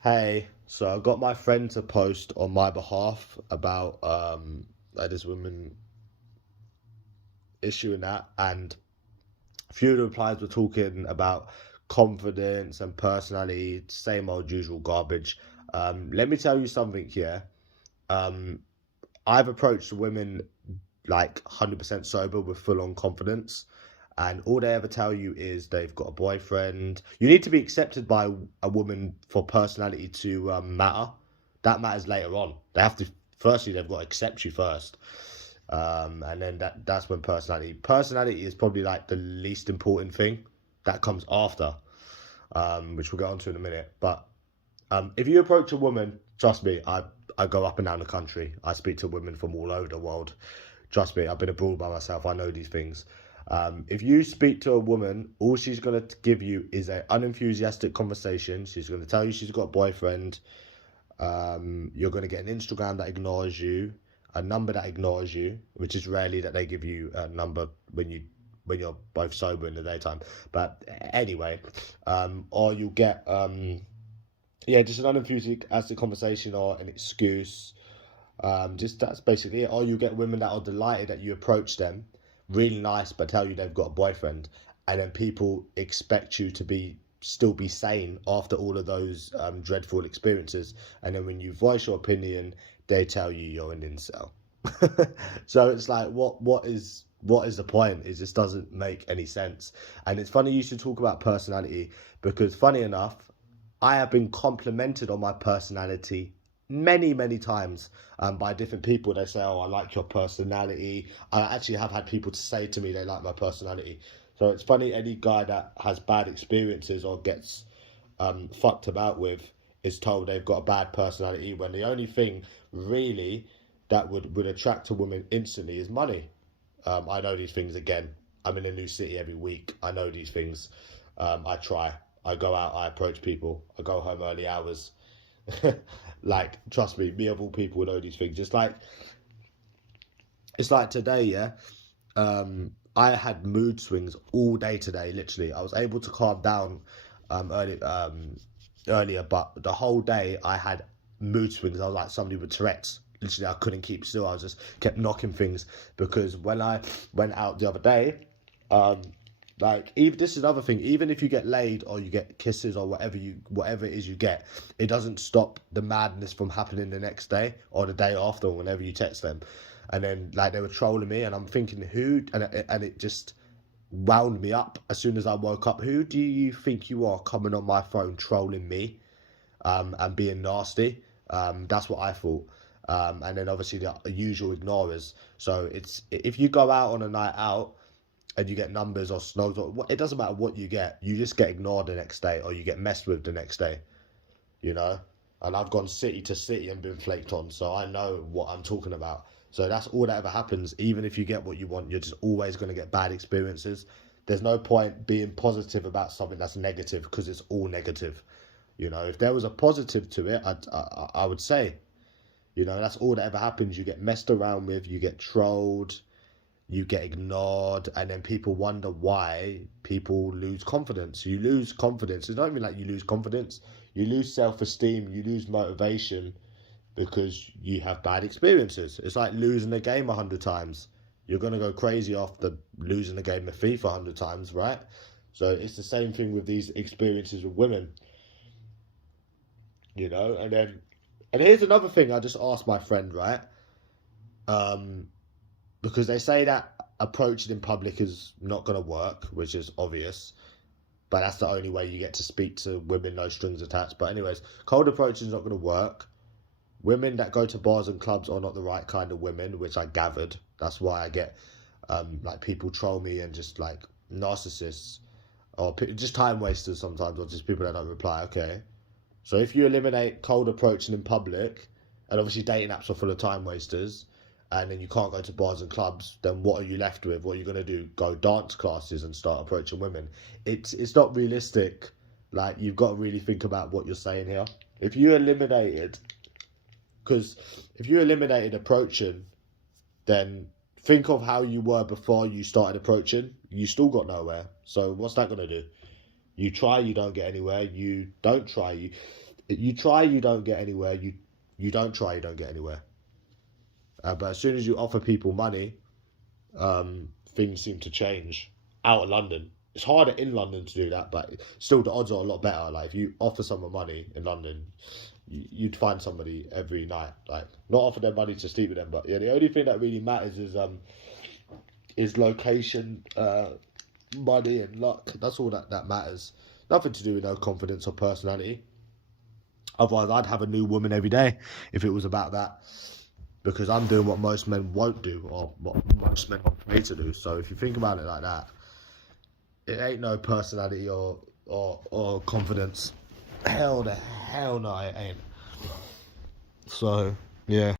Hey, so I got my friend to post on my behalf about like this woman issuing that, and a few of the replies were talking about confidence and personality, same old usual garbage. Let me tell you something here. Um, I've approached women like 100% sober with full on confidence, and all they ever tell you is they've got a boyfriend. You need to be accepted by a woman for personality to matter. That matters later on. They have to, firstly, they've got to accept you first. And then that's when personality is probably like the least important thing that comes after, which we'll get onto in a minute. But if you approach a woman, trust me, I go up and down the country. I speak to women from all over the world. Trust me, I've been abroad by myself. I know these things. If you speak to a woman, all she's going to give you is an unenthusiastic conversation. She's going to tell you she's got a boyfriend. You're going to get an Instagram that ignores you, a number that ignores you, which is rarely that they give you a number when you're both sober in the daytime. But anyway, or you'll get yeah, just an unenthusiastic conversation or an excuse. Just that's basically it. Or you get women that are delighted that you approach them, really nice, but tell you they've got a boyfriend, and then people expect you to still be sane after all of those dreadful experiences. And then when you voice your opinion, they tell you you're an incel. So it's like, what is the point? It just doesn't make any sense. And it's funny you should talk about personality because, funny enough, I have been complimented on my personality many, many times by different people. They say, "Oh, I like your personality." I actually have had people to say to me they like my personality. So it's funny, any guy that has bad experiences or gets fucked about with is told they've got a bad personality when the only thing really that would attract a woman instantly is money. I know these things again. I'm in a new city every week. I know these things. I try. I go out. I approach people. I go home early hours. Like, trust me, me of all people know these things. It's like today, yeah. I had mood swings all day today. Literally, I was able to calm down earlier, but the whole day I had mood swings. I was like somebody with Tourette's. Literally, I couldn't keep still. I was just kept knocking things because when I went out the other day, um, like, even this is another thing. Even if you get laid or you get kisses or whatever it is you get, it doesn't stop the madness from happening the next day or the day after, or whenever you text them. And then like they were trolling me, and I'm thinking, and it just wound me up as soon as I woke up. Who do you think you are coming on my phone trolling me, and being nasty? That's what I thought. And then obviously the usual ignorers. So it's, if you go out on a night out and you get numbers or snows, or it doesn't matter what you get, you just get ignored the next day or you get messed with the next day, you know. And I've gone city to city and been flaked on, so I know what I'm talking about. So that's all that ever happens. Even if you get what you want, you're just always going to get bad experiences. There's no point being positive about something that's negative because it's all negative. You know, if there was a positive to it, I would say, you know, that's all that ever happens. You get messed around with, you get trolled, you get ignored, and then people wonder why people lose confidence. You lose confidence. It's not even like you lose confidence. You lose self-esteem. You lose motivation because you have bad experiences. It's like losing a game 100 times. You're gonna go crazy after losing a game of FIFA 100 times, right? So it's the same thing with these experiences with women, you know. And here's another thing I just asked my friend, right? Um, because they say that approaching in public is not going to work, which is obvious, but that's the only way you get to speak to women, no strings attached. But anyways, cold approaching is not going to work. Women that go to bars and clubs are not the right kind of women, which I gathered. That's why I get like people troll me and just like narcissists or just time wasters sometimes, or just people that don't reply. Okay, so if you eliminate cold approaching in public, and obviously dating apps are full of time wasters, and then you can't go to bars and clubs, then what are you left with? What are you gonna do? Go dance classes and start approaching women? It's not realistic. Like, you've got to really think about what you're saying here. If you eliminated, because if you eliminated approaching, then think of how you were before you started approaching. You still got nowhere. So what's that gonna do? You try, you don't get anywhere. You don't try, you. You try, you don't get anywhere. You don't try, you don't get anywhere. But as soon as you offer people money, things seem to change out of London. It's harder in London to do that, but still the odds are a lot better. Like if you offer someone money in London, you'd find somebody every night. Like not offer them money to sleep with them, but yeah, the only thing that really matters is location, money, and luck. That's all that matters. Nothing to do with no confidence or personality. Otherwise, I'd have a new woman every day if it was about that. Because I'm doing what most men won't do, or what most men are made to do. So if you think about it like that, it ain't no personality or confidence. Hell no, it ain't. So yeah.